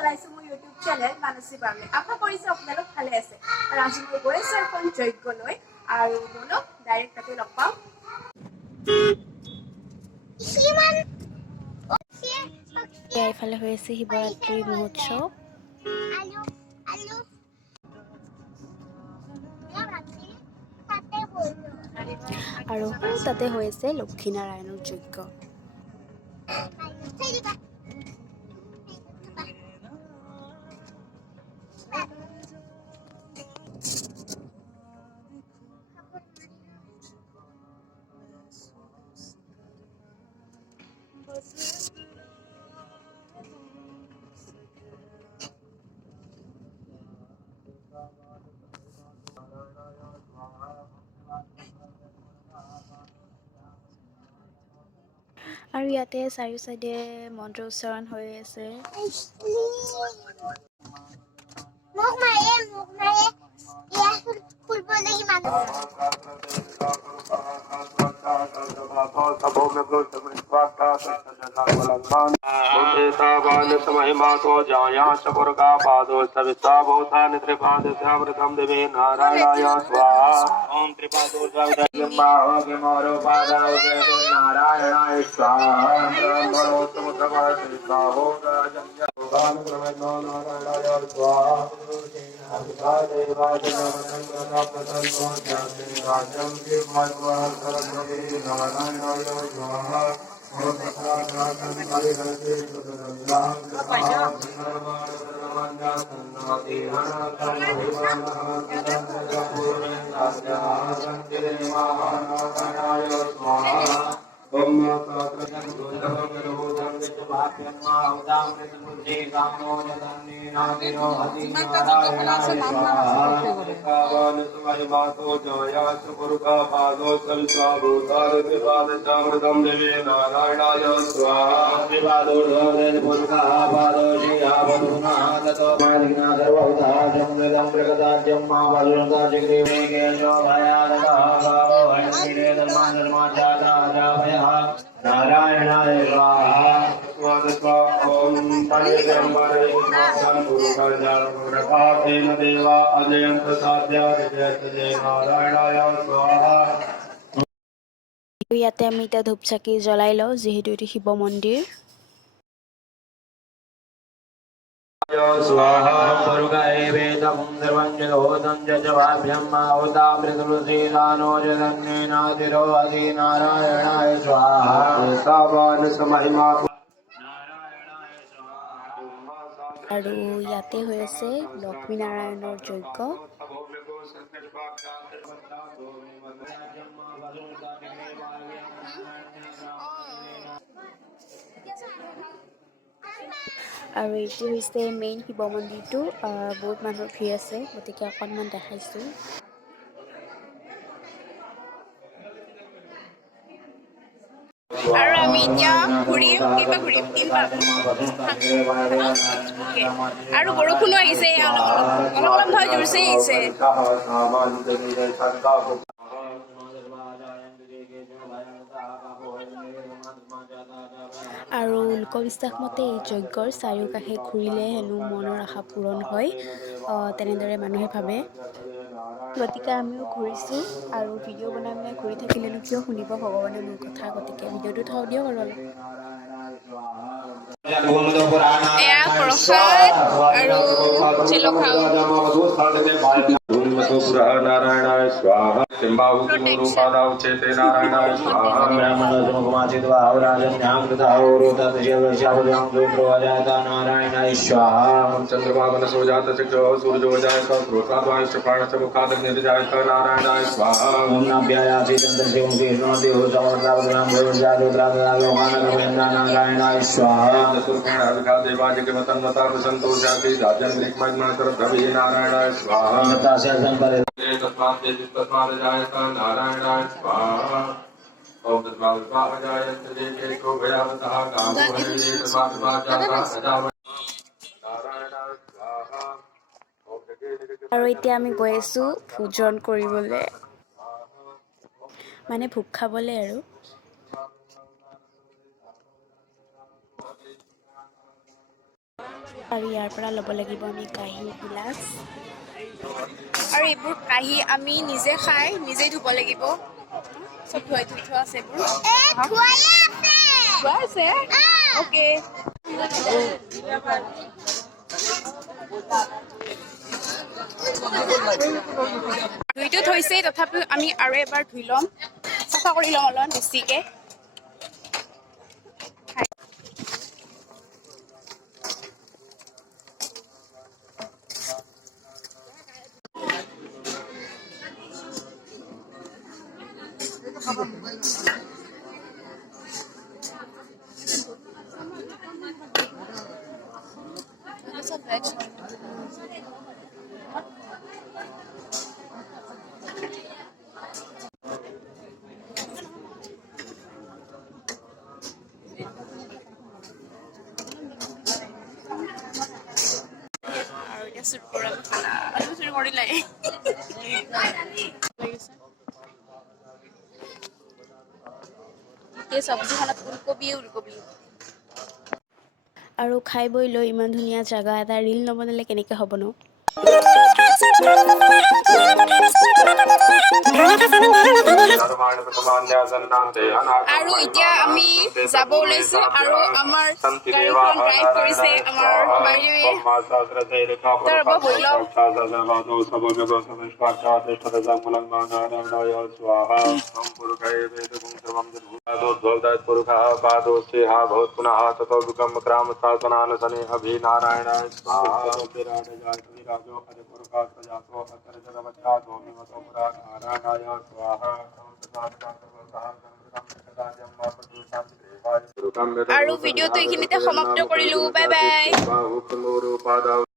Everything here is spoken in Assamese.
চলাইছো মোৰ ইউটিউব চেনেল মানসী বামে। আশা কৰিছো আপোনালোক ভালে আছে। আৰু আজি মই গৈ আছো এখন যজ্ঞলৈ আৰু বলক ডাইৰেক্ট তাতে লগ পাম। এইফালে হৈ আছে শিৱৰাত্ৰি মহোৎসৱ। আৰু তাতে হৈ আছে লক্ষীনাৰায়ণৰ যজ্ঞ। আৰু ইয়াতে চাৰিও চাইডে মন্ত্ৰ উচ্চাৰণ হৈ আছে। ইয়াতে আমি এতিয়া ধূপ চাকি জ্বলাই লওঁ, যিহেতু এইটো শিৱ মন্দিৰ। আৰু ইয়াতে হৈ আছে লক্ষ্মীনাৰায়ণৰ যজ্ঞ। আৰু এইটো হৈছে মেইন শিৱ মন্দিৰটো। বহুত মানুহৰ ভিৰ আছে, গতিকে অকণমান দেখাইছোঁ। আৰু আমি এতিয়া ঘূৰিম আৰু বৰষুণো আহিছে, অলপ নহয় জোৰছে আহিছে। আৰু লোকবিশ্বাস মতে এই যজ্ঞৰ চাৰিওকাষে ঘূৰিলে হেনো মনৰ আশা পূৰণ হয়, তেনেদৰে মানুহে ভাবে। গতিকে আমিও ঘূৰিছোঁ আৰু ভিডিঅ' বনাই ঘূৰি থাকিলেনো কিয় শুনিব ভগৱানে মোৰ কথা, গতিকে ভিডিঅ'টো থওঁ দিয়ক আৰু অলপ। এয়া প্ৰসাদ আৰু চেলো খাওঁ। नारायणाय स्वाहा सिंबाहुतिमूरुपादाउचेते नारायणाय स्वाहा नारायणाय स्वाहा चंद्रमा मनसो जात चक्षु सूर्यो जायत क्रोधाद्वांश प्राणश्च मुखाद निर्जायत नारायणाय स्वाहा ओम नाभ्यायासि चंद्रसेवं विष्णुदेव समर्पयामि नारायणाय स्वाहा चतुर्कोण अविघा देवाजिकमतन्वता प्रसन्तोषाति राजन् लिक्मन्मन्त्रभवि नारायणाय स्वाहा तस्मात् जायत नारायणाय स्वाहा ओम तस्मात् जायत जेतो भयावतः कामो हरिये तस्मात् जाता नारायणाय स्वाहा। আৰু এতিয়া আমি গৈ আছোঁ ভোজন কৰিবলৈ, মানে ভোগ খাবলৈ আৰু। আৰু ইয়াৰ পৰা ল'ব লাগিব আমি কাঁহী গিলাচ আৰু এইবোৰ কাঁহী আমি নিজে খাই নিজেই ধুব লাগিব চব ধুৱাই ধুই থোৱা আছে এইবোৰ ধোৱা আছে অ'কে ধুইটো থৈছেই তথাপিও আমি আৰু এবাৰ ধুই ল'ম চাফা কৰি ল'ম অলপমান বেছিকে Shoot kora pala. Ano shoot kori lai? Ye sabji khanat ulkobi. আৰু খাই বৈ লৈ ইমান ধুনীয়া জাগা এটা ৰীল নবনালে কেনেকৈ হ'ব ন আৰু এতিয়া আমি যাব ওলাইছো আৰু আমাৰ গাড়ীখন ড্ৰাইভ কৰিছে আমাৰ বাইদেৱে তাৰ ৰ'ব বহি লওঁ আৰু ভিডিঅ'টো এইখিনিতে সমাপ্ত কৰিলো বাই বাই